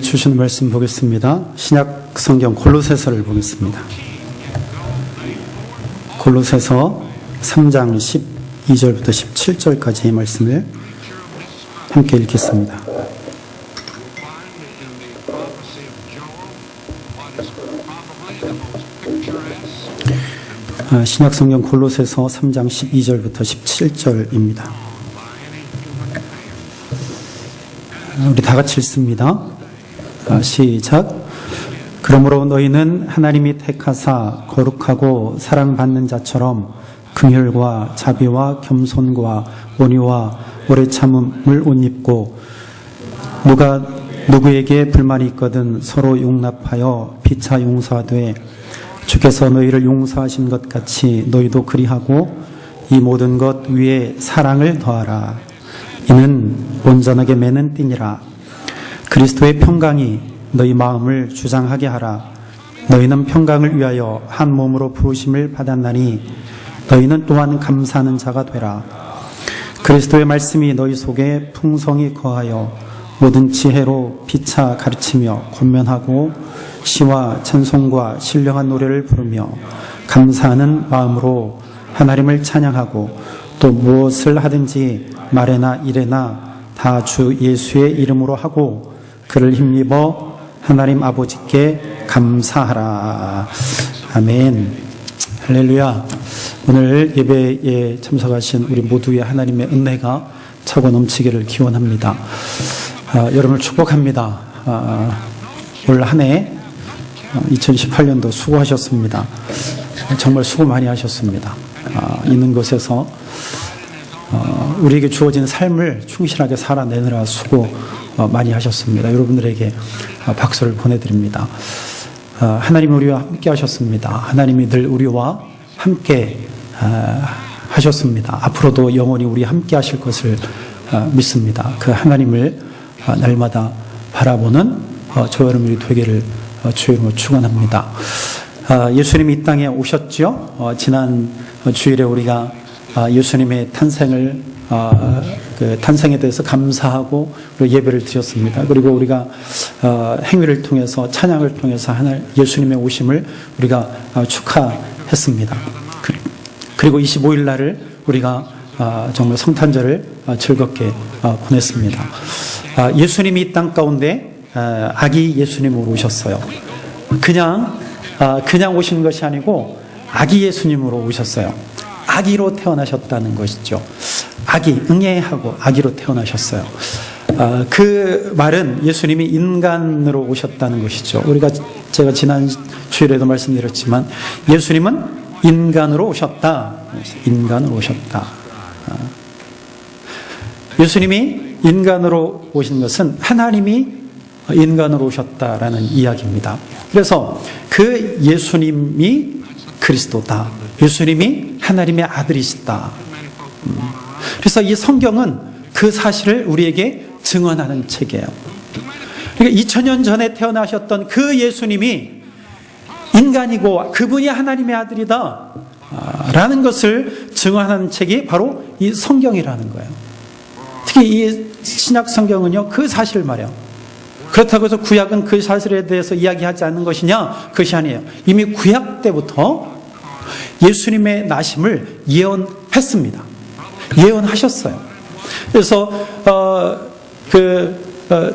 주신 말씀 보겠습니다. 신약 성경 골로새서를 보겠습니다. 골로새서 3장 12절부터 17절까지의 말씀을 함께 읽겠습니다. 신약 성경 골로새서 3장 12절부터 17절입니다. 우리 다 같이 읽습니다. 시작. 그러므로 너희는 하나님이 택하사 거룩하고 사랑받는 자처럼 긍휼과 자비와 겸손과 온유와 오래 참음을 옷 입고 누가 누구에게 불만이 있거든 서로 용납하여 피차 용서하되 주께서 너희를 용서하신 것 같이 너희도 그리하고 이 모든 것 위에 사랑을 더하라. 이는 온전하게 매는 띠니라. 그리스도의 평강이 너희 마음을 주장하게 하라. 너희는 평강을 위하여 한 몸으로 부르심을 받았나니 너희는 또한 감사하는 자가 되라. 그리스도의 말씀이 너희 속에 풍성히 거하여 모든 지혜로 피차 가르치며 권면하고 시와 찬송과 신령한 노래를 부르며 감사하는 마음으로 하나님을 찬양하고 또 무엇을 하든지 말에나 일에나 다 주 예수의 이름으로 하고 그를 힘입어 하나님 아버지께 감사하라. 아멘. 할렐루야. 오늘 예배에 참석하신 우리 모두의 하나님의 은혜가 차고 넘치기를 기원합니다. 여러분을 축복합니다. 올 한 해 2018년도 수고하셨습니다. 정말 수고 많이 하셨습니다. 있는 곳에서 우리에게 주어진 삶을 충실하게 살아내느라 수고 많이 하셨습니다. 여러분들에게 박수를 보내드립니다. 하나님이 우리와 함께 하셨습니다. 하나님이 늘 우리와 함께 하셨습니다. 앞으로도 영원히 우리 함께 하실 것을 믿습니다. 그 하나님을 날마다 바라보는 저와 여러분이 되기를 주의 이름으로 축원합니다. 예수님이 이 땅에 오셨죠. 지난 주일에 우리가 예수님의 탄생을 그 탄생에 대해서 감사하고 예배를 드렸습니다. 그리고 우리가 행위를 통해서 찬양을 통해서 예수님의 오심을 우리가 축하했습니다. 그리고 25일 날을 우리가 정말 성탄절을 즐겁게 보냈습니다. 예수님이 이 땅 가운데 아기 예수님으로 오셨어요. 그냥 오신 것이 아니고 아기 예수님으로 오셨어요. 아기로 태어나셨다는 것이죠. 아기, 응애하고 아기로 태어나셨어요. 그 말은 예수님이 인간으로 오셨다는 것이죠. 제가 지난 주일에도 말씀드렸지만 예수님은 인간으로 오셨다. 인간으로 오셨다. 예수님이 인간으로 오신 것은 하나님이 인간으로 오셨다라는 이야기입니다. 그래서 그 예수님이 그리스도다. 예수님이 하나님의 아들이시다. 그래서 이 성경은 그 사실을 우리에게 증언하는 책이에요. 그러니까 2000년 전에 태어나셨던 그 예수님이 인간이고 그분이 하나님의 아들이다 라는 것을 증언하는 책이 바로 이 성경이라는 거예요. 특히 이 신약 성경은요, 그 사실을 말해요. 그렇다고 해서 구약은 그 사실에 대해서 이야기하지 않는 것이냐? 그것이 아니에요. 이미 구약 때부터 예수님의 나심을 예언했습니다. 예언하셨어요. 그래서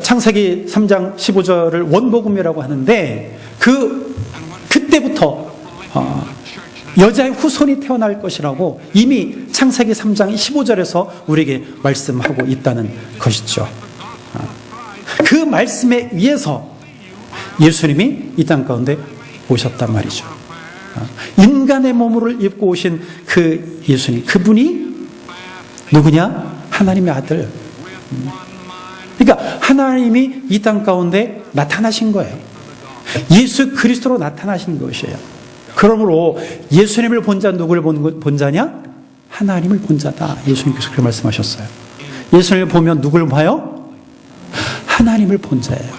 창세기 3장 15절을 원복음이라고 하는데 그때부터 여자의 후손이 태어날 것이라고 이미 창세기 3장 15절에서 우리에게 말씀하고 있다는 것이죠. 그 말씀에 의해서 예수님이 이 땅 가운데 오셨단 말이죠. 인간의 몸을 입고 오신 그 예수님, 그분이 누구냐? 하나님의 아들. 그러니까 하나님이 이 땅 가운데 나타나신 거예요. 예수 그리스도로 나타나신 것이에요. 그러므로 예수님을 본 자 누구를 본 자냐? 하나님을 본 자다. 예수님께서 그렇게 말씀하셨어요. 예수님을 보면 누구를 봐요? 하나님을 본 자예요.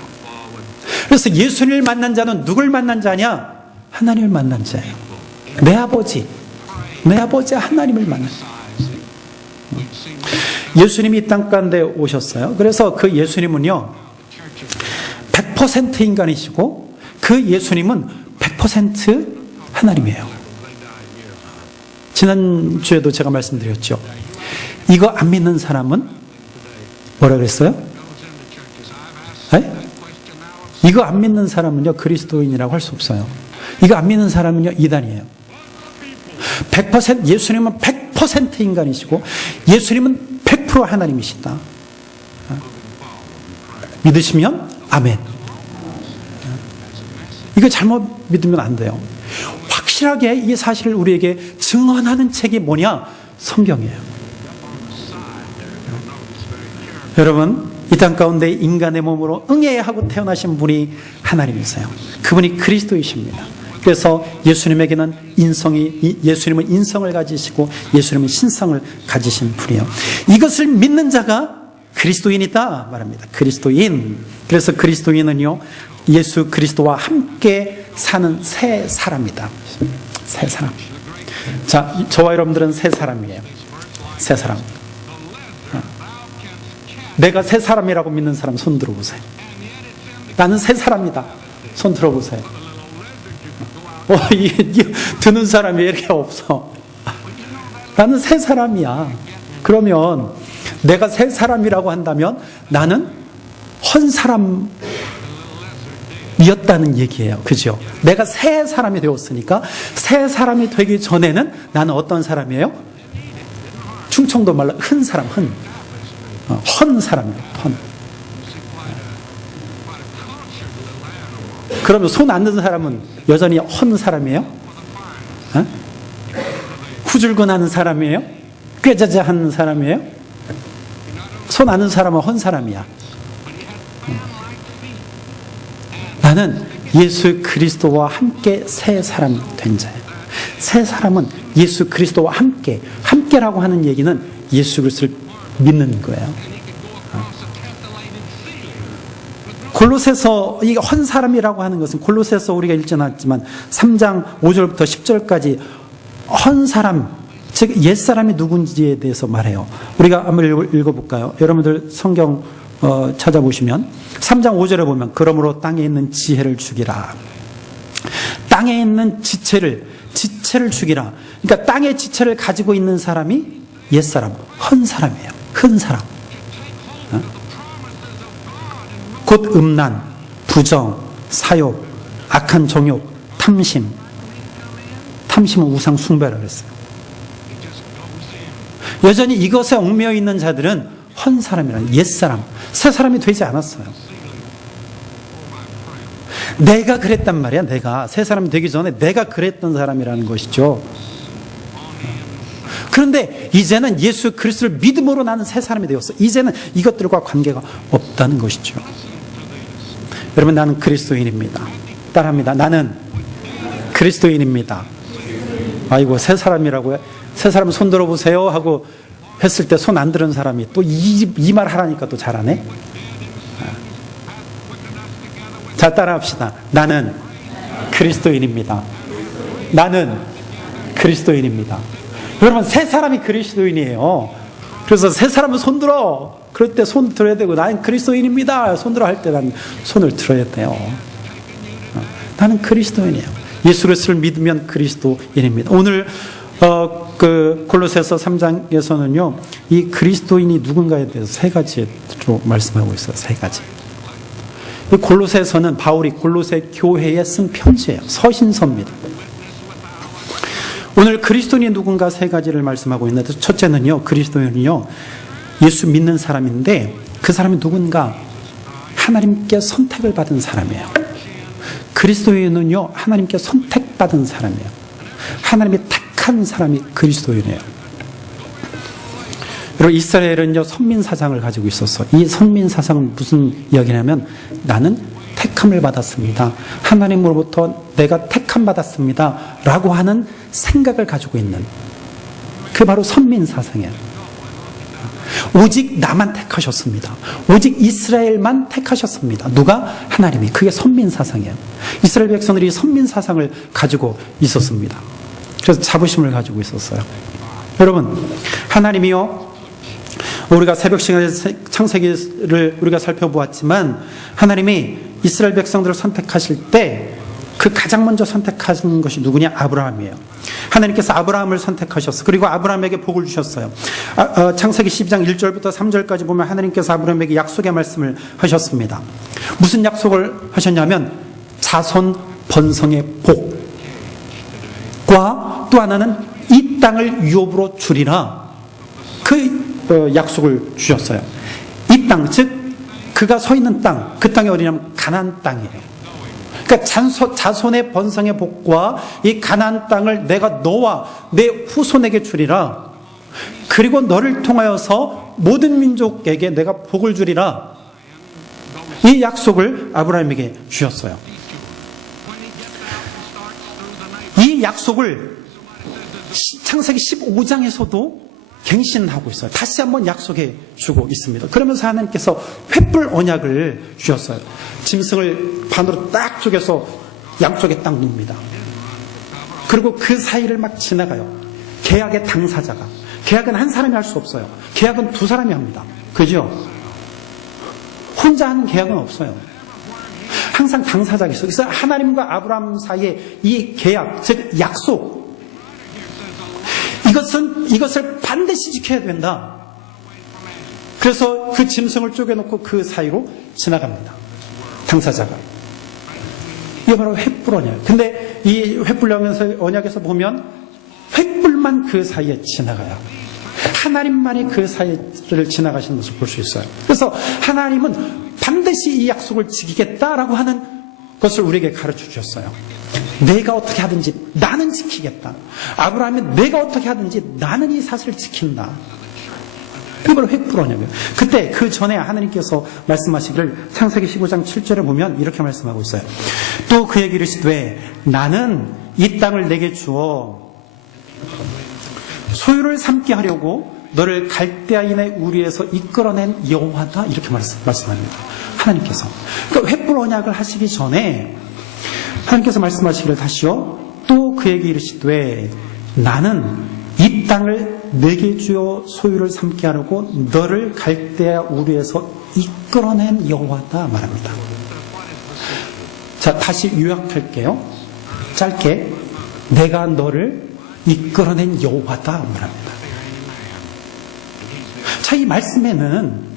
그래서 예수님을 만난 자는 누굴 만난 자냐? 하나님을 만난 자예요. 내 아버지 하나님을 만난 자예요. 예수님이 이 땅 가운데 오셨어요. 그래서 그 예수님은요, 100% 인간이시고 그 예수님은 100% 하나님이에요. 지난주에도 제가 말씀드렸죠. 이거 안 믿는 사람은 뭐라 그랬어요? 네? 이거 안 믿는 사람은요, 그리스도인이라고 할 수 없어요. 이거 안 믿는 사람은요, 이단이에요. 100% 예수님은 100% 인간이시고 예수님은 100% 하나님이시다. 믿으시면 아멘. 이거 잘못 믿으면 안 돼요. 확실하게 이 사실을 우리에게 증언하는 책이 뭐냐? 성경이에요. 여러분, 이 땅 가운데 인간의 몸으로 응해야 하고 태어나신 분이 하나님이세요. 그분이 그리스도이십니다. 그래서 예수님에게는 예수님은 인성을 가지시고 예수님은 신성을 가지신 분이에요. 이것을 믿는 자가 그리스도인이다 말합니다. 그리스도인. 그래서 그리스도인은요, 예수 그리스도와 함께 사는 새 사람이다. 새 사람. 자, 저와 여러분들은 새 사람이에요. 새 사람. 내가 새 사람이라고 믿는 사람 손 들어보세요. 나는 새 사람이다. 손 들어보세요. 드는 사람이 왜 이렇게 없어? 나는 새 사람이야. 그러면 내가 새 사람이라고 한다면 나는 헌 사람이었다는 얘기예요. 그죠? 내가 새 사람이 되었으니까 새 사람이 되기 전에는 나는 어떤 사람이에요? 충청도 말로 흔 사람, 헌 사람이에요. 헌. 그러면 손 안 든 사람은 여전히 헌 사람이에요? 후줄근하는 사람이에요? 꾀자자하는 사람이에요? 손 안 든 사람은 헌 사람이야. 나는 예수 그리스도와 함께 새 사람 된 자예요. 새 사람은 예수 그리스도와 함께라고 하는 얘기는 예수 그리스도를 믿는 거예요. 골로새서, 이 헌 사람이라고 하는 것은 골로새서 우리가 읽지 않았지만 3장 5절부터 10절까지 헌 사람, 즉 옛사람이 누군지에 대해서 말해요. 우리가 한번 읽어볼까요? 여러분들 성경 찾아보시면 3장 5절에 보면 그러므로 땅에 있는 지혜를 죽이라. 땅에 있는 지체를 죽이라. 그러니까 땅의 지체를 가지고 있는 사람이 옛사람, 헌 사람이에요. 흔 사람. 곧 음란, 부정, 사욕, 악한 정욕, 탐심은 우상 숭배라고 했어요. 여전히 이것에 얽매여 있는 자들은 헌 사람이라는 옛사람, 새 사람이 되지 않았어요. 내가 그랬단 말이야. 내가 새 사람이 되기 전에 내가 그랬던 사람이라는 것이죠. 그런데 이제는 예수 그리스도를 믿음으로 나는 새 사람이 되었어. 이제는 이것들과 관계가 없다는 것이죠. 여러분, 나는 그리스도인입니다. 따라합니다. 나는 그리스도인입니다. 아이고, 새 사람이라고요? 새 사람 손 들어보세요 하고 했을 때 손 안 들은 사람이 또 이 말 하라니까 또 잘하네. 자, 따라합시다. 나는 그리스도인입니다. 나는 그리스도인입니다. 여러분, 새 사람이 그리스도인이에요. 그래서 새 사람은 손 들어. 그럴 때 손 들어야 되고, 나는 그리스도인입니다. 손 들어 할 때 난 손을 들어야 돼요. 나는 그리스도인이에요. 예수 그리스도를 믿으면 그리스도인입니다. 오늘 그 골로새서 3장에서는요, 이 그리스도인이 누군가에 대해서 세 가지로 말씀하고 있어요. 세 가지. 이 골로새서는 바울이 골로새 교회에 쓴 편지예요. 서신서입니다. 오늘 그리스도인이 누군가 세 가지를 말씀하고 있는데, 첫째는요, 그리스도인은요, 예수 믿는 사람인데 그 사람이 누군가 하나님께 선택을 받은 사람이에요. 그리스도인은요, 하나님께 선택받은 사람이에요. 하나님이 택한 사람이 그리스도인이에요. 여러분, 이스라엘은요, 선민사상을 가지고 있었어. 이 선민사상은 무슨 이야기냐면, 나는 택함을 받았습니다. 하나님으로부터 내가 택함 받았습니다. 라고 하는 생각을 가지고 있는, 그게 바로 선민사상이에요. 오직 나만 택하셨습니다. 오직 이스라엘만 택하셨습니다. 누가? 하나님이. 그게 선민사상이에요. 이스라엘 백성들이 선민사상을 가지고 있었습니다. 그래서 자부심을 가지고 있었어요. 여러분, 하나님이요, 우리가 새벽 시간에 창세기를 우리가 살펴보았지만 하나님이 이스라엘 백성들을 선택하실 때 그 가장 먼저 선택하신 것이 누구냐? 아브라함이에요. 하나님께서 아브라함을 선택하셨어요. 그리고 아브라함에게 복을 주셨어요. 창세기 12장 1절부터 3절까지 보면 하나님께서 아브라함에게 약속의 말씀을 하셨습니다. 무슨 약속을 하셨냐면 자손 번성의 복과 또 하나는 이 땅을 유업으로 주리라, 그 약속을 주셨어요. 이 땅, 즉 그가 서 있는 땅, 그 땅이 어디냐면 가나안 땅이에요. 그러니까 자손의 번성의 복과 이 가나안 땅을 내가 너와 내 후손에게 주리라. 그리고 너를 통하여서 모든 민족에게 내가 복을 주리라. 이 약속을 아브라함에게 주셨어요. 이 약속을 창세기 15장에서도 갱신하고 있어요. 다시 한번 약속해 주고 있습니다. 그러면서 하나님께서 횃불 언약을 주셨어요. 짐승을 반으로 딱 쪼개서 양쪽에 딱 놓습니다. 그리고 그 사이를 막 지나가요. 계약의 당사자가. 계약은 한 사람이 할 수 없어요. 계약은 두 사람이 합니다. 그죠? 혼자 하는 계약은 없어요. 항상 당사자가 있어요. 그래서 하나님과 아브라함 사이에 이 계약, 즉 약속, 이것을 반드시 지켜야 된다. 그래서 그 짐승을 쪼개놓고 그 사이로 지나갑니다. 당사자가. 이게 바로 횃불 언약. 근데 이 횃불 언약에서 보면 횃불만 그 사이에 지나가요. 하나님만이 그 사이를 지나가시는 모습을 볼 수 있어요. 그래서 하나님은 반드시 이 약속을 지키겠다라고 하는 것을 우리에게 가르쳐 주셨어요. 내가 어떻게 하든지 나는 지키겠다. 아브라함은 내가 어떻게 하든지 나는 이 사실을 지킨다. 그걸 횃불 언약이에요. 그때 그 전에 하나님께서 말씀하시기를 창세기 15장 7절에 보면 이렇게 말씀하고 있어요. 또 그에게 이르시되 나는 이 땅을 내게 주어 소유를 삼게 하려고 너를 갈대아인의 우리에서 이끌어낸 여호와다. 이렇게 말씀합니다. 하나님께서. 그러니까 횃불 언약을 하시기 전에 하나님께서 말씀하시기를 다시요. 또 그에게 이르시되 나는 이 땅을 내게 주어 소유를 삼게 하려고 너를 갈대아 우리에서 이끌어낸 여호와다 말합니다. 자, 다시 요약할게요. 짧게. 내가 너를 이끌어낸 여호와다 말합니다. 자, 이 말씀에는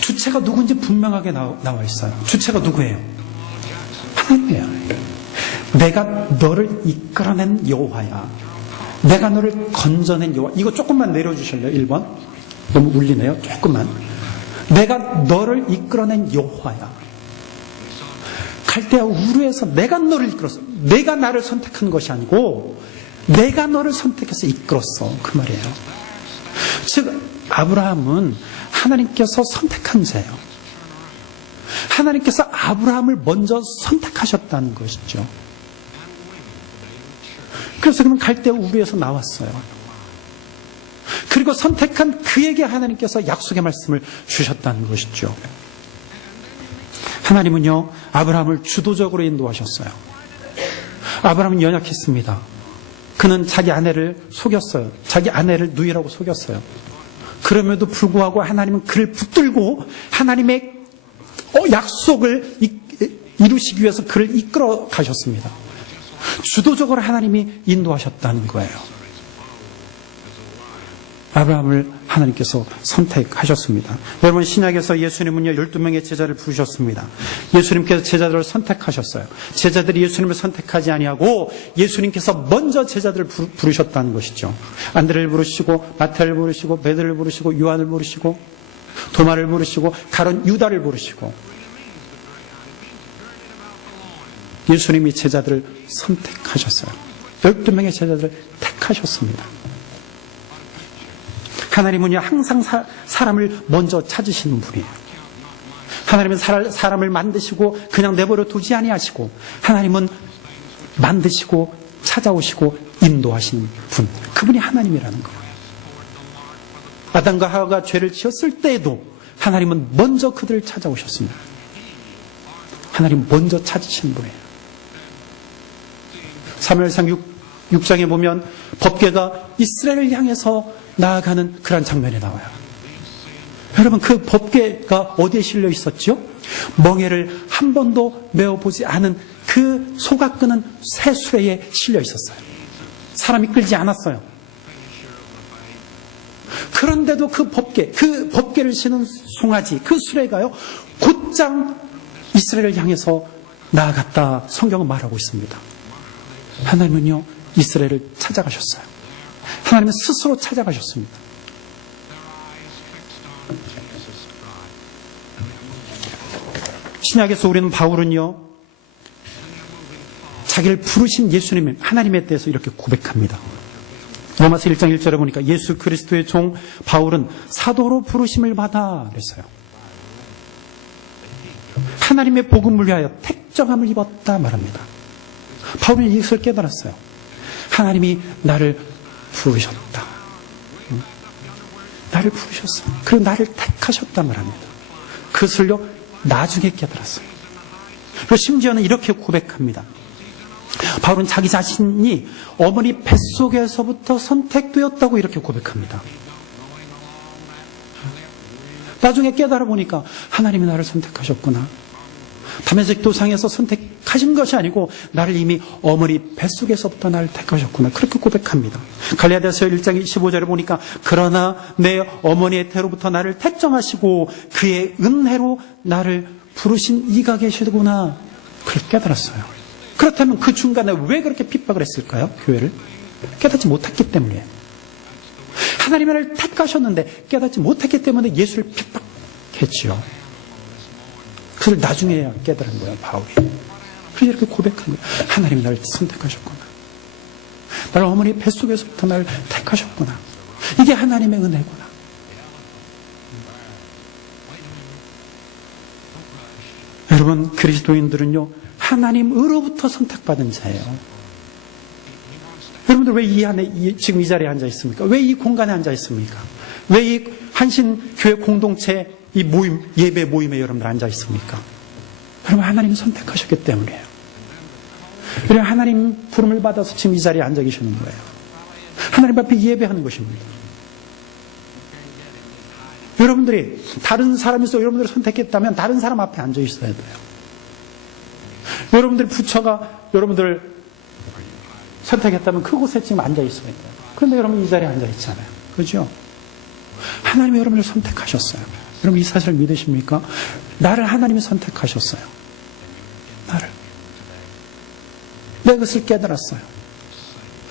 주체가 누군지 분명하게 나와 있어요. 주체가 누구예요? 하나님이에요. 내가 너를 이끌어낸 여호와야. 내가 너를 건져낸 여호와. 이거 조금만 내려주실래요? 1번. 너무 울리네요. 조금만. 내가 너를 이끌어낸 여호와야. 갈대아 우르에서 내가 너를 이끌었어. 내가 나를 선택한 것이 아니고 내가 너를 선택해서 이끌었어. 그 말이에요. 즉 아브라함은 하나님께서 선택한 자예요. 하나님께서 아브라함을 먼저 선택하셨다는 것이죠. 그래서 그는 갈대아 우르에서 나왔어요. 그리고 선택한 그에게 하나님께서 약속의 말씀을 주셨다는 것이죠. 하나님은요, 아브라함을 주도적으로 인도하셨어요. 아브라함은 연약했습니다. 그는 자기 아내를 속였어요. 자기 아내를 누이라고 속였어요. 그럼에도 불구하고 하나님은 그를 붙들고 하나님의 약속을 이루시기 위해서 그를 이끌어 가셨습니다. 주도적으로 하나님이 인도하셨다는 거예요. 아브라함을 하나님께서 선택하셨습니다. 여러분, 신약에서 예수님은요 12명의 제자를 부르셨습니다. 예수님께서 제자들을 선택하셨어요. 제자들이 예수님을 선택하지 아니하고 예수님께서 먼저 제자들을 부르셨다는 것이죠. 안드레를 부르시고 마태를 부르시고 베드로를 부르시고 요한을 부르시고 도마를 부르시고 가룟 유다를 부르시고 예수님이 제자들을 선택하셨어요. 12명의 제자들을 택하셨습니다. 하나님은요 항상 사람을 먼저 찾으시는 분이에요. 하나님은 사람을 만드시고 그냥 내버려 두지 아니하시고 하나님은 만드시고 찾아오시고 인도하시는 분, 그분이 하나님이라는 거예요. 아담과 하와가 죄를 지었을 때에도 하나님은 먼저 그들을 찾아오셨습니다. 하나님 먼저 찾으시는 분이에요. 사무엘상 6장에 보면 법궤가 이스라엘을 향해서 나아가는 그런 장면이 나와요. 여러분, 그 법궤가 어디에 실려 있었죠? 멍에를 한 번도 메어보지 않은 그 소가 끄는 새 수레에 실려 있었어요. 사람이 끌지 않았어요. 그런데도 그 법궤를 지는 송아지, 그 수레가요, 곧장 이스라엘을 향해서 나아갔다 성경은 말하고 있습니다. 하나님은요, 이스라엘을 찾아가셨어요. 하나님은 스스로 찾아가셨습니다. 신약에서 우리는 바울은요, 자기를 부르신 예수님, 하나님에 대해서 이렇게 고백합니다. 로마서 1장 1절에 보니까 예수 그리스도의 종 바울은 사도로 부르심을 받아 그랬어요. 하나님의 복음을 위하여 택정함을 입었다 말합니다. 바울은 이것을 깨달았어요. 하나님이 나를 부르셨다. 나를 부르셨어요. 그리고 나를 택하셨다 말합니다. 그것을요, 나중에 깨달았어요. 그리고 심지어는 이렇게 고백합니다. 바울은 자기 자신이 어머니 뱃속에서부터 선택되었다고 이렇게 고백합니다. 나중에 깨달아 보니까 하나님이 나를 선택하셨구나. 다메섹 도상에서 선택하신 것이 아니고 나를 이미 어머니 뱃속에서부터 나를 택하셨구나. 그렇게 고백합니다. 갈라디아서 1장 15절에 보니까 그러나 내 어머니의 태로부터 나를 택정하시고 그의 은혜로 나를 부르신 이가 계시구나. 그걸 깨달았어요. 그렇다면 그 중간에 왜 그렇게 핍박을 했을까요? 교회를? 깨닫지 못했기 때문이에요. 하나님이 나를 택하셨는데 깨닫지 못했기 때문에 예수를 핍박했지요. 그걸 나중에야 깨달은 거예요, 바울이. 그래서 이렇게 고백합니다. 하나님이 나를 선택하셨구나. 나를 어머니 뱃속에서부터 나를 택하셨구나. 이게 하나님의 은혜구나. 여러분, 그리스도인들은요, 하나님으로부터 선택받은 자예요. 여러분들 왜 이 안에, 지금 이 자리에 앉아 있습니까? 왜 이 공간에 앉아 있습니까? 왜 이 한신교회 공동체 이 모임, 예배 모임에 여러분들 앉아 있습니까? 여러분, 하나님이 선택하셨기 때문이에요. 그래서 하나님 부름을 받아서 지금 이 자리에 앉아 계시는 거예요. 하나님 앞에 예배하는 것입니다. 여러분들이 다른 사람에서 여러분들을 선택했다면 다른 사람 앞에 앉아 있어야 돼요. 여러분들 부처가 여러분들을 선택했다면 그곳에 지금 앉아 있어야 돼요. 그런데 여러분 이 자리에 앉아 있잖아요. 그렇죠? 하나님이 여러분을 선택하셨어요. 여러분 이 사실을 믿으십니까? 나를 하나님이 선택하셨어요. 나를. 내가 그것을 깨달았어요.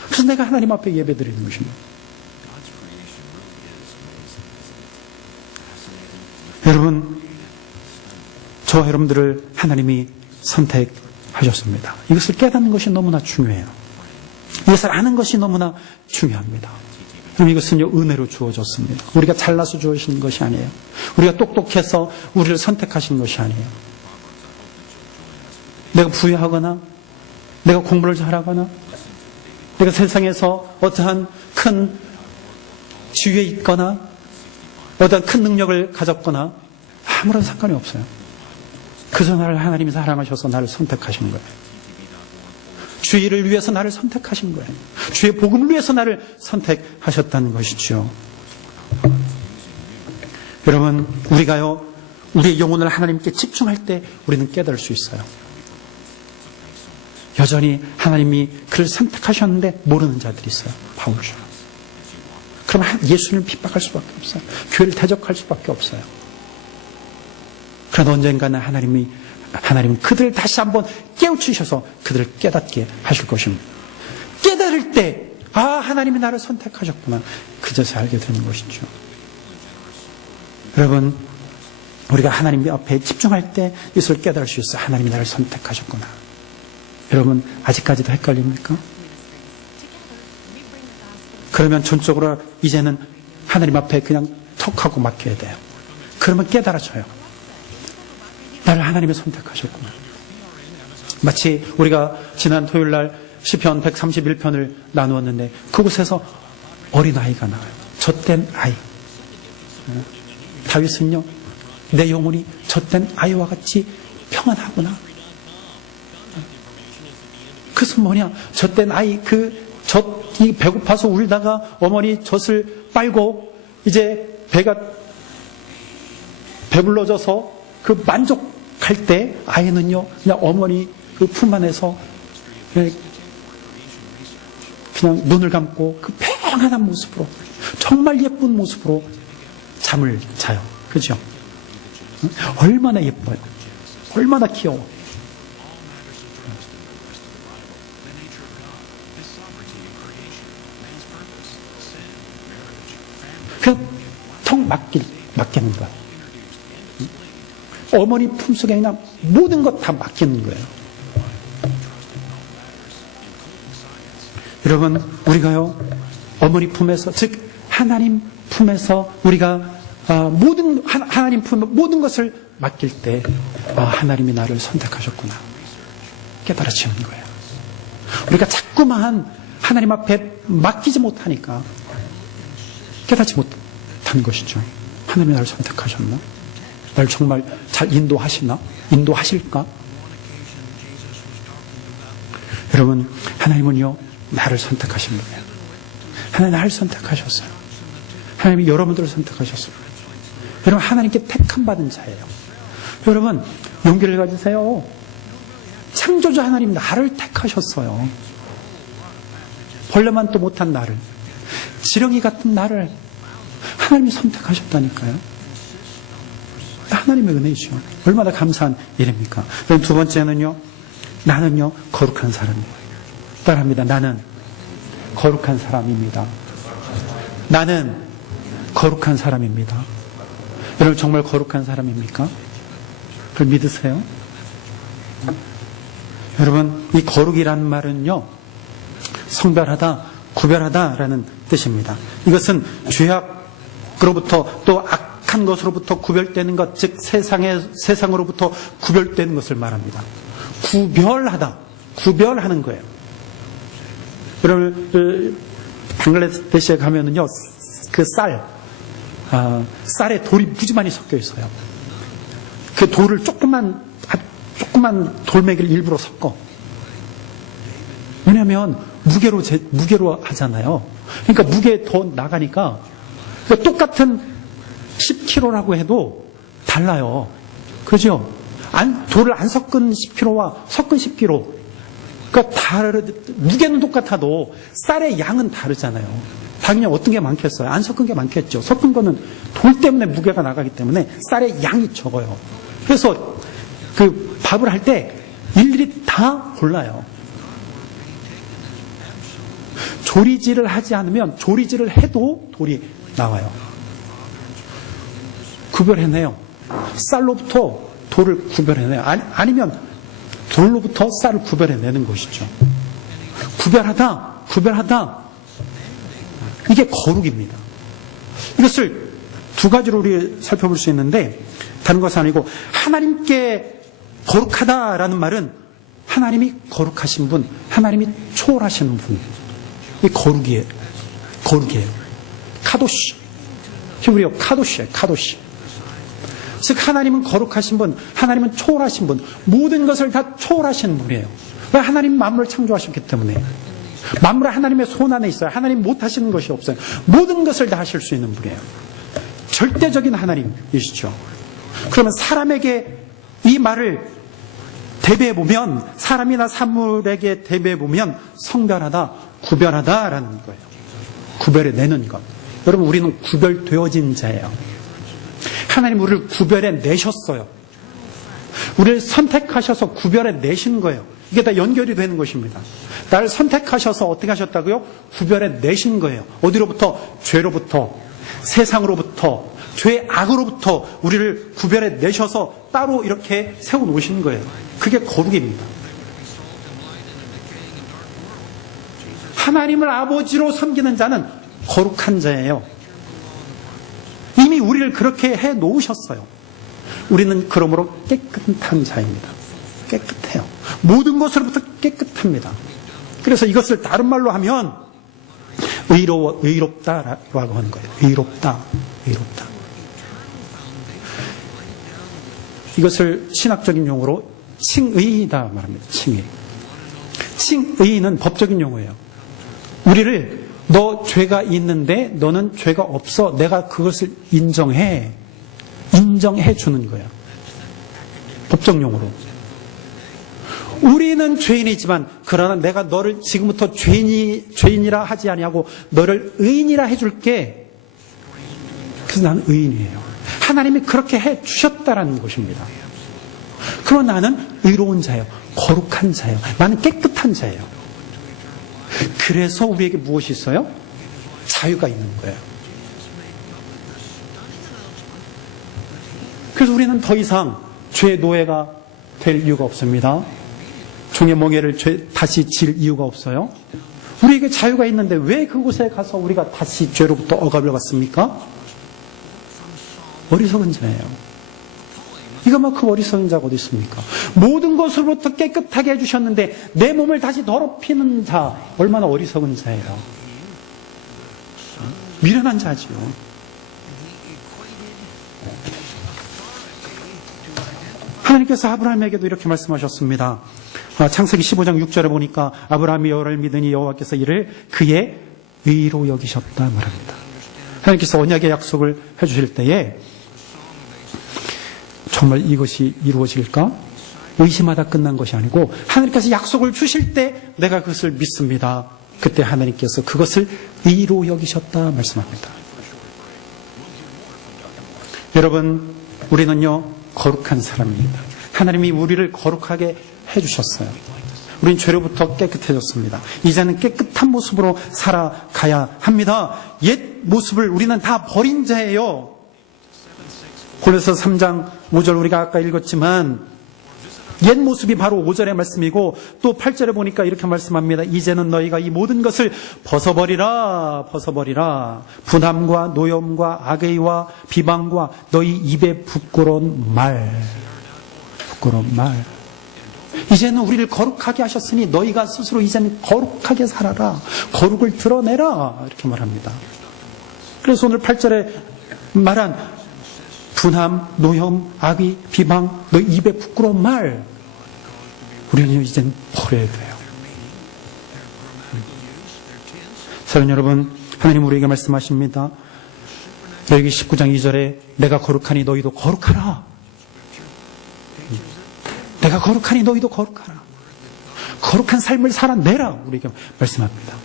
그래서 내가 하나님 앞에 예배드리는 것입니다. 여러분, 저와 여러분들을 하나님이 선택하셨습니다. 이것을 깨닫는 것이 너무나 중요해요. 이것을 아는 것이 너무나 중요합니다. 그럼 이것은요, 은혜로 주어졌습니다. 우리가 잘나서 주어진 것이 아니에요. 우리가 똑똑해서 우리를 선택하신 것이 아니에요. 내가 부유하거나, 내가 공부를 잘하거나, 내가 세상에서 어떠한 큰 지위에 있거나, 어떠한 큰 능력을 가졌거나, 아무런 상관이 없어요. 그저 나를 하나님이 사랑하셔서 나를 선택하신 거예요. 주의 일을 위해서 나를 선택하신 거예요. 주의 복음을 위해서 나를 선택하셨다는 것이죠. 여러분, 우리가요, 우리의 영혼을 하나님께 집중할 때 우리는 깨달을 수 있어요. 여전히 하나님이 그를 선택하셨는데 모르는 자들이 있어요. 바울처럼. 그럼 예수님을 핍박할 수밖에 없어요. 교회를 대적할 수밖에 없어요. 그러나 언젠가는 하나님은 그들을 다시 한번 깨우치셔서 그들을 깨닫게 하실 것입니다. 깨달을 때, 아, 하나님이 나를 선택하셨구나. 그제서 알게 되는 것이죠. 여러분, 우리가 하나님 앞에 집중할 때 이것을 깨달을 수 있어요. 하나님이 나를 선택하셨구나. 여러분, 아직까지도 헷갈립니까? 그러면 전적으로 이제는 하나님 앞에 그냥 턱하고 맡겨야 돼요. 그러면 깨달아져요. 나를 하나님이 선택하셨구나. 마치 우리가 지난 토요일날 시편 131편을 나누었는데 그곳에서 어린아이가 나와요. 젖된 아이. 다윗은요, 내 영혼이 젖된 아이와 같이 평안하구나. 그것은 뭐냐? 젖된 아이, 젖이 배고파서 울다가 어머니 젖을 빨고 이제 배가 배불러져서 그 만족할 때 아이는요, 그냥 어머니 그 품 안에서 그냥 눈을 감고 그 평안한 모습으로, 정말 예쁜 모습으로 잠을 자요. 그죠? 얼마나 예뻐요. 얼마나 귀여워. 그냥 턱 맡기는 거야. 어머니 품속에 그냥 모든 것 다 맡기는 거예요. 여러분, 우리가요, 어머니 품에서, 즉 하나님 품에서 우리가 하나님 품에 모든 것을 맡길 때 하나님이 나를 선택하셨구나 깨달아지는 거예요. 우리가 자꾸만 하나님 앞에 맡기지 못하니까 깨닫지 못한 것이죠. 하나님이 나를 선택하셨나? 나를 정말 잘 인도하실까? 여러분, 하나님은요, 나를 선택하신 거예요. 하나님 나를 선택하셨어요. 하나님이 여러분들을 선택하셨어요. 여러분, 하나님께 택함 받은 자예요. 여러분, 용기를 가지세요. 창조주 하나님 나를 택하셨어요. 벌레만도 못한 나를, 지렁이 같은 나를 하나님이 선택하셨다니까요. 하나님의 은혜이죠. 얼마나 감사한 일입니까? 그럼 두 번째는요, 나는요 거룩한 사람이에요. 따라합니다. 나는 거룩한 사람입니다. 나는 거룩한 사람입니다. 여러분, 정말 거룩한 사람입니까? 그걸 믿으세요? 여러분, 이 거룩이라는 말은요, 성별하다, 구별하다라는 뜻입니다. 이것은 죄악으로부터 또 악한 것으로부터 구별되는 것, 즉 세상으로부터 구별되는 것을 말합니다. 구별하는 거예요. 여러분, 방글라데시에 가면은요, 그 쌀에 돌이 무지 많이 섞여 있어요. 그 돌을 조그만 돌멩이를 일부러 섞어. 왜냐하면 무게로 하잖아요. 그러니까 무게 더 나가니까 똑같은 10kg라고 해도 달라요. 그죠? 돌을 안 섞은 10kg와 섞은 10kg. 그러니까 무게는 똑같아도 쌀의 양은 다르잖아요. 당연히 어떤 게 많겠어요? 안 섞은 게 많겠죠. 섞은 거는 돌 때문에 무게가 나가기 때문에 쌀의 양이 적어요. 그래서 그 밥을 할 때 일일이 다 골라요. 조리질을 하지 않으면, 조리질을 해도 돌이 나와요. 구별해내요. 쌀로부터 돌을 구별해내요. 아니면 돌로부터 쌀을 구별해내는 것이죠. 구별하다. 이게 거룩입니다. 이것을 두 가지로 우리 살펴볼 수 있는데, 다른 것은 아니고, 하나님께 거룩하다라는 말은 하나님이 거룩하신 분, 하나님이 초월하신 분, 이 거룩이에요. 카도시. 히브리어 카도시예요. 카도시. 즉, 하나님은 거룩하신 분, 하나님은 초월하신 분, 모든 것을 다 초월하신 분이에요. 왜? 하나님 만물을 창조하셨기 때문에. 만물은 하나님의 손 안에 있어요. 하나님 못하시는 것이 없어요. 모든 것을 다 하실 수 있는 분이에요. 절대적인 하나님이시죠. 그러면 사람에게 이 말을 대비해보면, 사람이나 사물에게 대비해보면 성별하다, 구별하다라는 거예요. 구별해내는 것. 여러분, 우리는 구별되어진 자예요. 하나님 우리를 구별해내셨어요. 우리를 선택하셔서 구별해내신 거예요. 이게 다 연결이 되는 것입니다. 나를 선택하셔서 어떻게 하셨다고요? 구별해내신 거예요. 어디로부터? 죄로부터, 세상으로부터, 죄의 악으로부터 우리를 구별해내셔서 따로 이렇게 세워놓으신 거예요. 그게 거룩입니다. 하나님을 아버지로 섬기는 자는 거룩한 자예요. 이미 우리를 그렇게 해놓으셨어요. 우리는 그러므로 깨끗한 자입니다. 깨끗해요. 모든 것으로부터 깨끗합니다. 그래서 이것을 다른 말로 하면 의롭다라고 하는 거예요. 의롭다. 이것을 신학적인 용어로 칭의이다 말합니다. 칭의는 법적인 용어예요. 우리를 너 죄가 있는데 너는 죄가 없어. 내가 그것을 인정해. 인정해 주는 거예요. 법정용어로. 우리는 죄인이지만 그러나 내가 너를 지금부터 죄인이라 하지 아니하고 너를 의인이라 해줄게. 그래서 나는 의인이에요. 하나님이 그렇게 해 주셨다라는 것입니다. 그럼 나는 의로운 자예요. 거룩한 자예요. 나는 깨끗한 자예요. 그래서 우리에게 무엇이 있어요? 자유가 있는 거예요. 그래서 우리는 더 이상 죄의 노예가 될 이유가 없습니다. 종의 멍에를 다시 질 이유가 없어요. 우리에게 자유가 있는데 왜 그곳에 가서 우리가 다시 죄로부터 억압을 받습니까? 어리석은 자예요. 이거만큼 어리석은 자가 어디 있습니까? 모든 것으로부터 깨끗하게 해주셨는데 내 몸을 다시 더럽히는 자, 얼마나 어리석은 자예요. 미련한 자지요. 하나님께서 아브라함에게도 이렇게 말씀하셨습니다. 창세기 15장 6절에 보니까 아브라함이 여호와를 믿으니 여호와께서 이를 그의 의로 여기셨다 말합니다. 하나님께서 언약의 약속을 해주실 때에 정말 이것이 이루어질까? 의심하다 끝난 것이 아니고 하나님께서 약속을 주실 때 내가 그것을 믿습니다. 그때 하나님께서 그것을 의로 여기셨다 말씀합니다. 여러분, 우리는요 거룩한 사람입니다. 하나님이 우리를 거룩하게 해주셨어요. 우린 죄로부터 깨끗해졌습니다. 이제는 깨끗한 모습으로 살아가야 합니다. 옛 모습을 우리는 다 버린 자예요. 골로새 3장 5절 우리가 아까 읽었지만 옛 모습이 바로 5절의 말씀이고 또 8절에 보니까 이렇게 말씀합니다. 이제는 너희가 이 모든 것을 벗어버리라. 분함과 노염과 악의와 비방과 너희 입에 부끄러운 말. 이제는 우리를 거룩하게 하셨으니 너희가 스스로 이제는 거룩하게 살아라. 거룩을 드러내라. 이렇게 말합니다. 그래서 오늘 8절에 말한 분함, 노염, 악의, 비방, 너희 입에 부끄러운 말. 우리는 이제는 버려야 돼요. 사랑하는 여러분, 하나님 우리에게 말씀하십니다. 여기 19장 2절에 내가 거룩하니 너희도 거룩하라. 내가 거룩하니 너희도 거룩하라. 거룩한 삶을 살아내라. 우리에게 말씀합니다.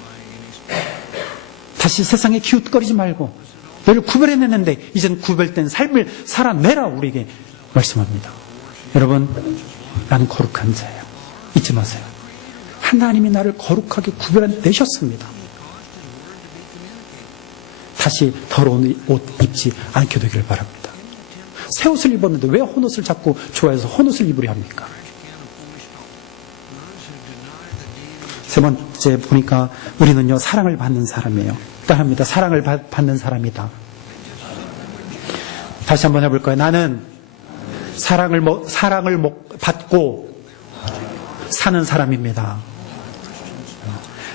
다시 세상에 기웃거리지 말고 너를 구별해냈는데 이제는 구별된 삶을 살아내라. 우리에게 말씀합니다. 여러분, 나는 거룩한 자예요. 잊지 마세요. 하나님이 나를 거룩하게 구별해내셨습니다. 다시 더러운 옷 입지 않게 되기를 바랍니다. 새 옷을 입었는데 왜 헌옷을 자꾸 좋아해서 헌옷을 입으려 합니까? 세 번째 보니까 우리는요 사랑을 받는 사람이에요. 합니다. 사랑을 받는 사람이다. 다시 한번 해볼까요? 나는 사랑을 받고 사는 사람입니다.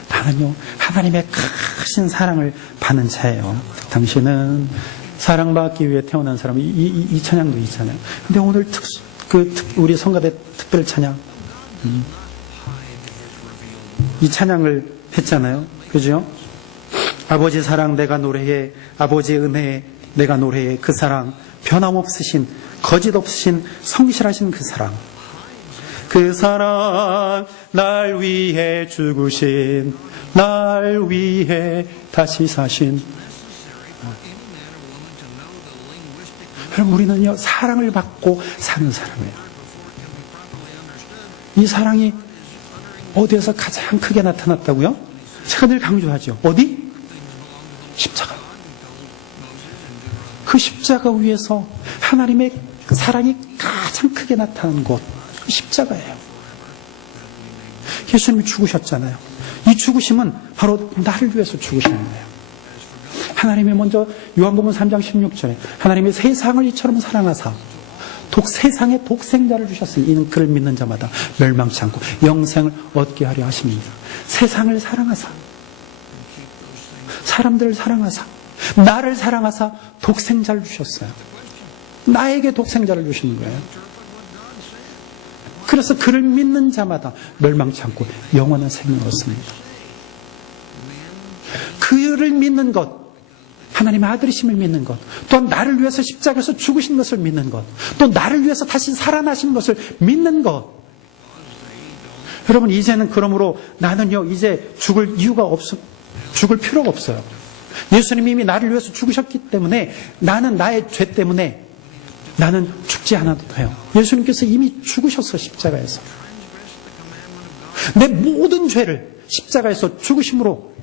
나는요 하나님의 크신 사랑을 받는 자예요. 당신은 사랑받기 위해 태어난 사람. 이 찬양도 있잖아요. 근데 오늘 우리 성가대 특별 찬양 이 찬양을 했잖아요. 그죠? 아버지 사랑 내가 노래해, 아버지의 은혜 내가 노래해. 그 사랑 변함없으신 거짓 없으신 성실하신 그 사랑, 그 사랑 날 위해 죽으신, 날 위해 다시 사신. 그럼 우리는요 사랑을 받고 사는 사람이에요. 이 사랑이 어디에서 가장 크게 나타났다고요? 제가 늘 강조하죠. 어디? 십자가. 그 십자가 위에서 하나님의 사랑이 가장 크게 나타난 곳, 그 십자가예요. 예수님이 죽으셨잖아요. 이 죽으심은 바로 나를 위해서 죽으신 거예요. 하나님이 먼저 요한복음 3장 16절에 하나님이 세상을 이처럼 사랑하사 세상에 독생자를 주셨으니 이는 그를 믿는 자마다 멸망치 않고 영생을 얻게 하려 하십니다. 세상을 사랑하사, 사람들을 사랑하사, 나를 사랑하사 독생자를 주셨어요. 나에게 독생자를 주시는 거예요. 그래서 그를 믿는 자마다 멸망치 않고 영원한 생명을 얻습니다. 그를 믿는 것, 하나님의 아들이심을 믿는 것, 또한 나를 위해서 십자가에서 죽으신 것을 믿는 것, 또 나를 위해서 다시 살아나신 것을 믿는 것. 여러분, 이제는 그러므로 나는요, 이제 죽을 필요가 없어요. 예수님이 이미 나를 위해서 죽으셨기 때문에 나는 나의 죄 때문에 나는 죽지 않아도 돼요. 예수님께서 이미 죽으셨어, 십자가에서. 내 모든 죄를 십자가에서 죽으심으로,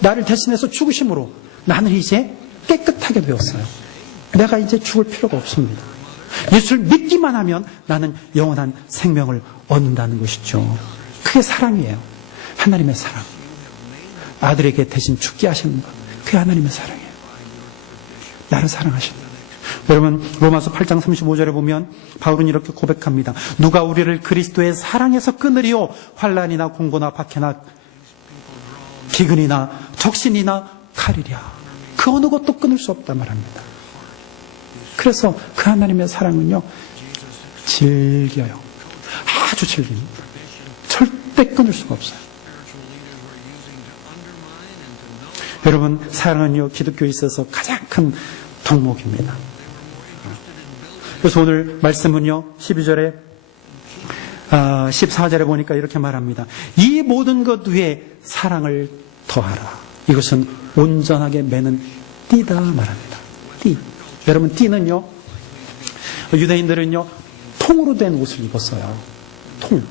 나를 대신해서 죽으심으로 나는 이제 깨끗하게 되었어요. 내가 이제 죽을 필요가 없습니다. 예수를 믿기만 하면 나는 영원한 생명을 얻는다는 것이죠. 그게 사랑이에요. 하나님의 사랑. 아들에게 대신 죽게 하시는 것. 그게 하나님의 사랑이에요. 나를 사랑하신다. 여러분, 로마서 8장 35절에 보면 바울은 이렇게 고백합니다. 누가 우리를 그리스도의 사랑에서 끊으리요? 환난이나 공고나 박해나 기근이나 적신이나 칼이랴. 그 어느 것도 끊을 수 없다 말합니다. 그래서 그 하나님의 사랑은요, 즐겨요. 아주 즐깁니다. 절대 끊을 수가 없어요. 여러분, 사랑은요, 기독교에 있어서 가장 큰 덕목입니다. 그래서 오늘 말씀은요, 12절에 14절에 보니까 이렇게 말합니다. 이 모든 것 위에 사랑을 더하라. 이것은 온전하게 매는 띠다 말합니다. 띠. 여러분, 띠는요, 유대인들은요, 통으로 된 옷을 입었어요. 통.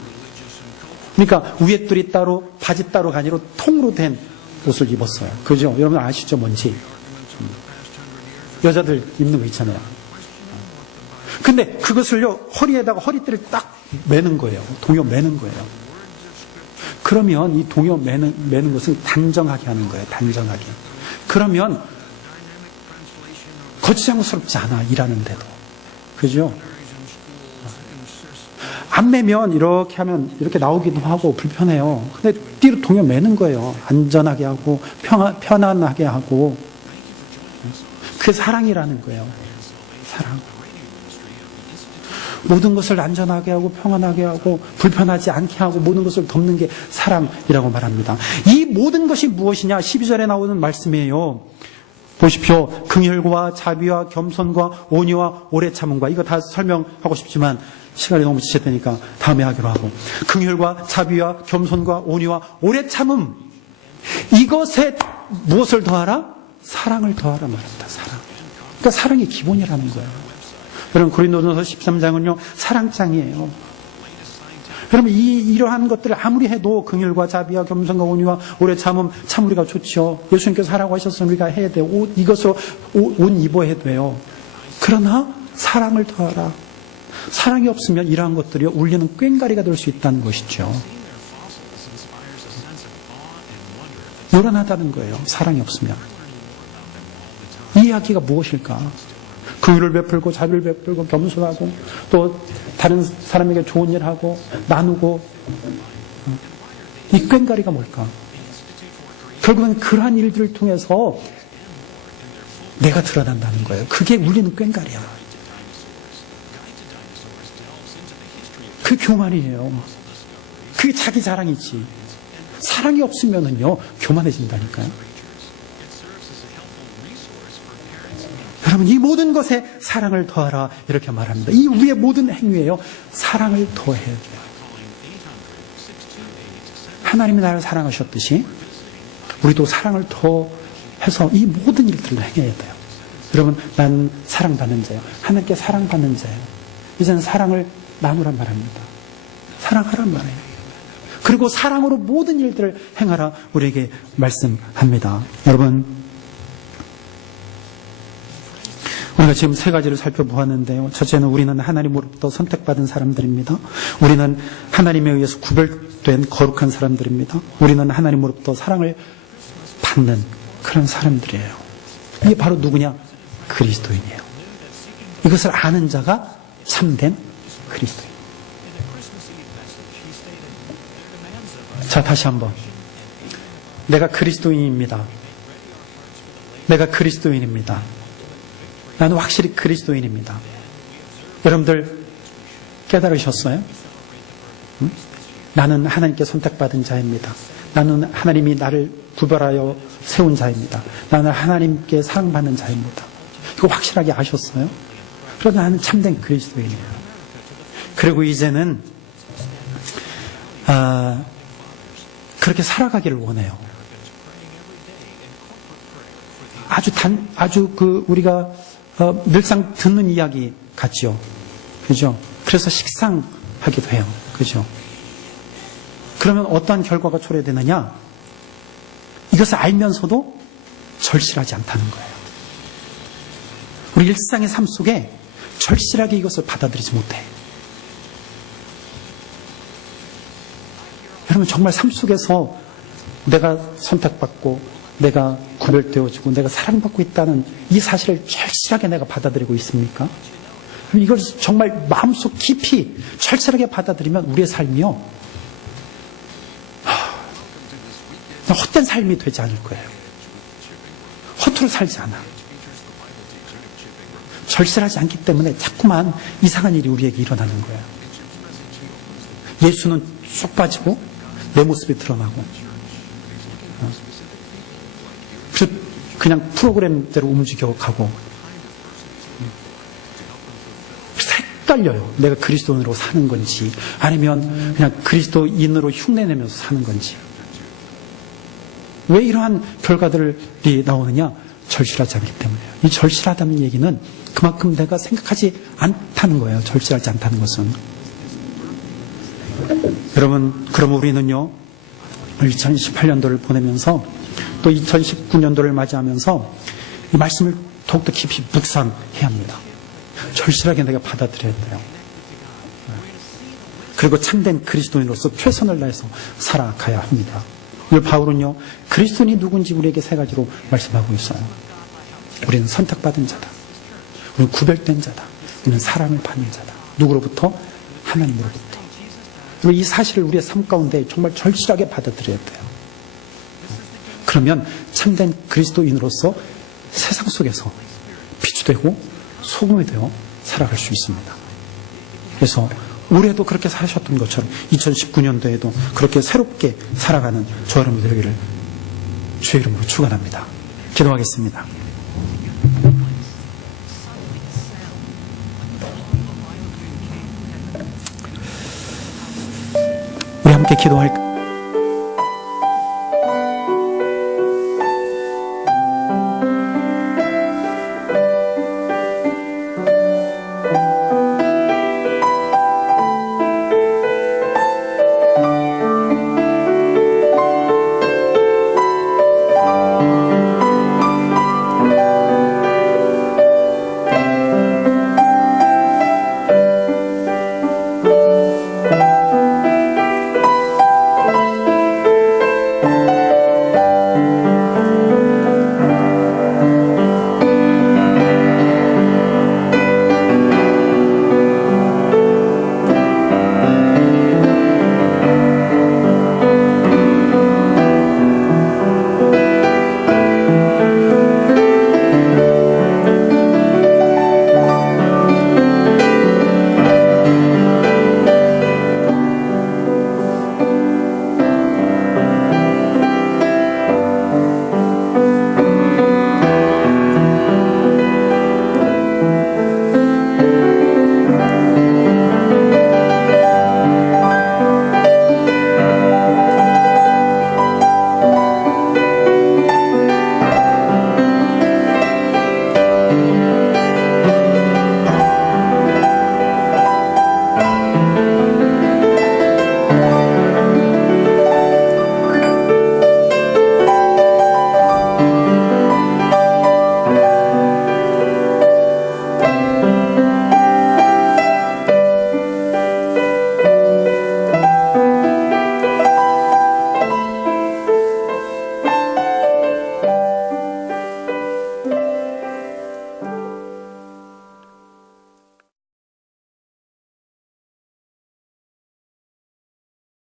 그러니까 위에 뜰이 따로, 바지 따로가 아니라 통으로 된 옷을 입었어요. 그죠? 여러분 아시죠? 뭔지. 여자들 입는 거 있잖아요. 근데 그것을요, 허리에다가 허리띠를 딱 매는 거예요. 동요 매는 거예요. 그러면 이 동요 매는 것은 단정하게 하는 거예요. 단정하게. 그러면 거추장스럽지 않아, 일하는데도. 그죠? 안 매면 이렇게 하면 이렇게 나오기도 하고 불편해요. 근데 띠로 동요 매는 거예요. 안전하게 하고 편안하게 하고. 그게 사랑이라는 거예요. 사랑. 모든 것을 안전하게 하고 평안하게 하고 불편하지 않게 하고 모든 것을 덮는 게 사랑이라고 말합니다. 이 모든 것이 무엇이냐? 12절에 나오는 말씀이에요. 보십시오. 긍휼과 자비와 겸손과 온유와 오래 참음과. 이거 다 설명하고 싶지만 시간이 너무 지체되니까 다음에 하기로 하고. 긍휼과 자비와 겸손과 온유와 오래 참음. 이것에 무엇을 더하라? 사랑을 더하라 말합니다. 사랑. 그러니까 사랑이 기본이라는 거예요. 여러분, 고린도전서 13장은요, 사랑장이에요. 여러분, 이러한 것들을 아무리 해도 긍휼과 자비와 겸손과 온유와 오래 참음, 참 우리가 좋죠. 예수님께서 하라고 하셨으면 우리가 해야 돼요. 이것으로 옷 입어야 돼요. 그러나 사랑을 더하라. 사랑이 없으면 이러한 것들이 울리는 꽹과리가 될 수 있다는 것이죠. 요란하다는 거예요. 사랑이 없으면. 이 이야기가 무엇일까? 긍휼을 베풀고 자비를 베풀고 겸손하고 또 다른 사람에게 좋은 일 하고 나누고, 이 꽹과리가 뭘까? 결국은 그러한 일들을 통해서 내가 드러난다는 거예요. 그게 울리는 꽹과리야. 그 교만이에요. 그게 자기 자랑이지. 사랑이 없으면은요, 교만해진다니까요. 여러분, 이 모든 것에 사랑을 더하라 이렇게 말합니다. 이 위의 모든 행위에요, 사랑을 더해야 돼요. 하나님이 나를 사랑하셨듯이 우리도 사랑을 더해서 이 모든 일들을 행해야 돼요. 여러분, 난 사랑받는 자예요. 하나님께 사랑받는 자예요. 이제는 사랑을 나누란 말합니다. 사랑하란 말이에요. 그리고 사랑으로 모든 일들을 행하라 우리에게 말씀합니다. 여러분, 우리가 지금 세 가지를 살펴보았는데요. 첫째는 우리는 하나님으로부터 선택받은 사람들입니다. 우리는 하나님에 의해서 구별된 거룩한 사람들입니다. 우리는 하나님으로부터 사랑을 받는 그런 사람들이에요. 이게 바로 누구냐? 그리스도인이에요. 이것을 아는 자가 참된 그리스도인. 자, 다시 한번. 내가 그리스도인입니다. 내가 그리스도인입니다. 나는 확실히 그리스도인입니다. 여러분들 깨달으셨어요? 응? 나는 하나님께 선택받은 자입니다. 나는 하나님이 나를 구별하여 세운 자입니다. 나는 하나님께 사랑받는 자입니다. 이거 확실하게 아셨어요? 그러나 나는 참된 그리스도인이에요. 그리고 이제는 그렇게 살아가기를 원해요. 아주 우리가 늘상 듣는 이야기 같죠. 그죠? 그래서 식상하기도 해요. 그죠? 그러면 어떠한 결과가 초래되느냐? 이것을 알면서도 절실하지 않다는 거예요. 우리 일상의 삶 속에 절실하게 이것을 받아들이지 못해. 여러분, 정말 삶 속에서 내가 선택받고 내가 구별되어지고 내가 사랑받고 있다는 이 사실을 절실하게 내가 받아들이고 있습니까? 이걸 정말 마음속 깊이 절실하게 받아들이면 우리의 삶이요, 헛된 삶이 되지 않을 거예요. 허투루 살지 않아. 절실하지 않기 때문에 자꾸만 이상한 일이 우리에게 일어나는 거예요. 예수는 쏙 빠지고 내 모습이 드러나고, 그냥 프로그램대로 움직여가고, 헷갈려요. 내가 그리스도인으로 사는 건지 아니면 그냥 그리스도인으로 흉내내면서 사는 건지. 왜 이러한 결과들이 나오느냐? 절실하지 않기 때문이에요. 이 절실하다는 얘기는 그만큼 내가 생각하지 않다는 거예요. 절실하지 않다는 것은. 여러분, 그럼 우리는요, 2018년도를 보내면서 또 2019년도를 맞이하면서 이 말씀을 더욱더 깊이 묵상해야 합니다. 절실하게 내가 받아들여야 돼요. 그리고 참된 그리스도인으로서 최선을 다해서 살아가야 합니다. 오늘 바울은요, 그리스도인이 누군지 우리에게 세 가지로 말씀하고 있어요. 우리는 선택받은 자다. 우리는 구별된 자다. 우리는 사랑을 받는 자다. 누구로부터? 하나님으로부터. 그리고 이 사실을 우리의 삶 가운데 정말 절실하게 받아들여야 돼요. 그러면 참된 그리스도인으로서 세상 속에서 빛이 되고 소금이 되어 살아갈 수 있습니다. 그래서 올해도 그렇게 사셨던 것처럼 2019년도에도 그렇게 새롭게 살아가는 저 여러분 되기를 주의 이름으로 축원합니다. 기도하겠습니다. 우리 함께 기도할까요?